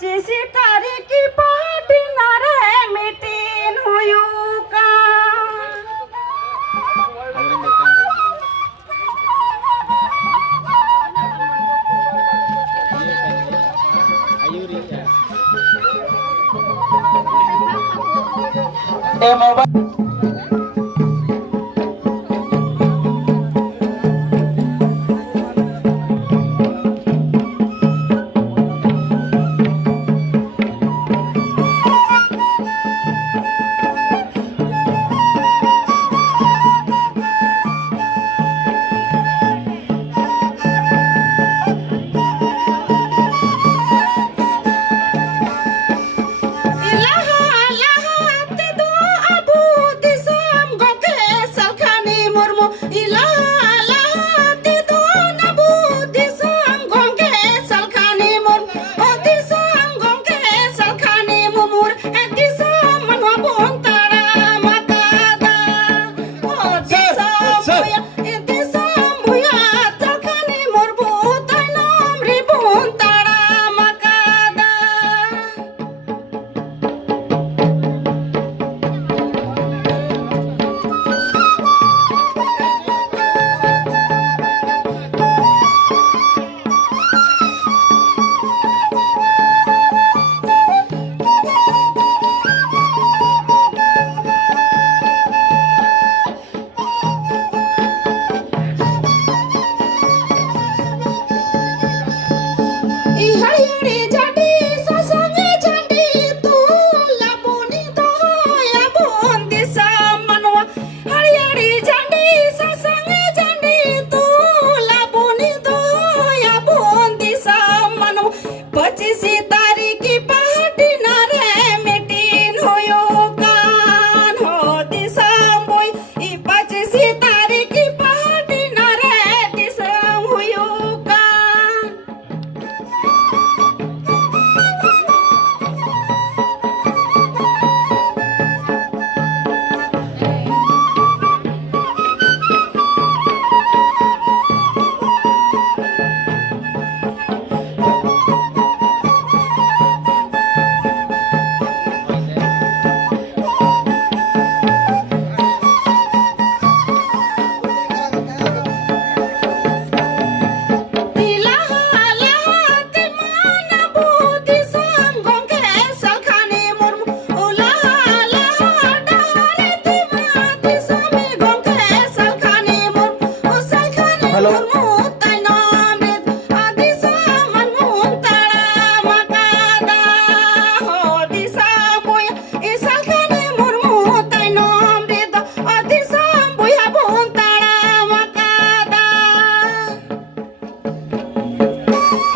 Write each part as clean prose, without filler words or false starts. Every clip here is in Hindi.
25 तारीख की पार्टी ना रहे मीटिंग हुई का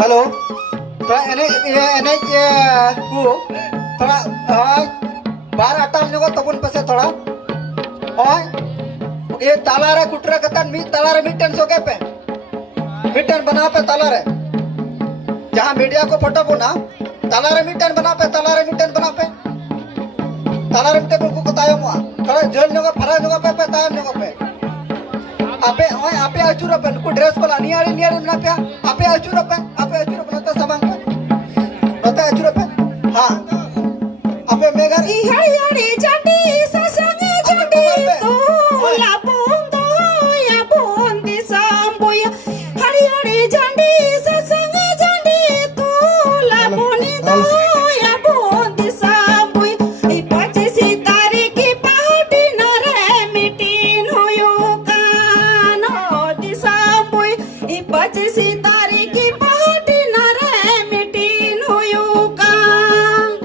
हेलो थोड़ा एने को थोड़ा बार अटल ᱧᱚᱜ तबन पसे थोड़ा ओय ये ताला रे कुटरा कतन मी ताला रे मिटन सोके पे मिटन बना पे ताला रे जहां मीडिया को फोटो बना ताला रे मिटन बना पे ताला रे मिटन बना पे ताला रे मिटन को तायम थोड़ा जल ᱧᱚᱜ फरा ᱧᱚᱜ पे तायम ᱧᱚᱜ पे आपे ओय आपे अचुर पे को ड्रेस वाला नियाड़ी बना पे आपे अचुर पे नता सामान पे नता अचुर पे हां आपे मेगर इहड़ी जटी ससंगे जटी तो लापुन तो या बोन दिसम बोय हरिहरी जटी ससंगे जटी तो लापुन तो या बोन दिसम बोय 25 तारीख की पार्टी न रे मीटिंग होयो कान हो दिसम बोय 25 तारीख की पार्टी न रे मीटिंग होयो कान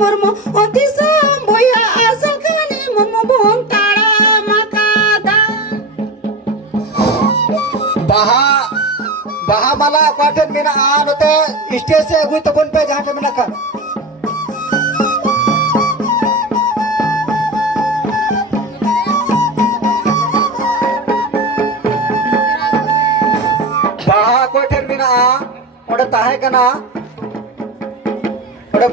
मुर्मू दिसम बोया asal kani mumu bong tara makada baha mala kuaten mina note stage se agui tabun pe jahan mina ka baha kuaten mina ode tahe kana ode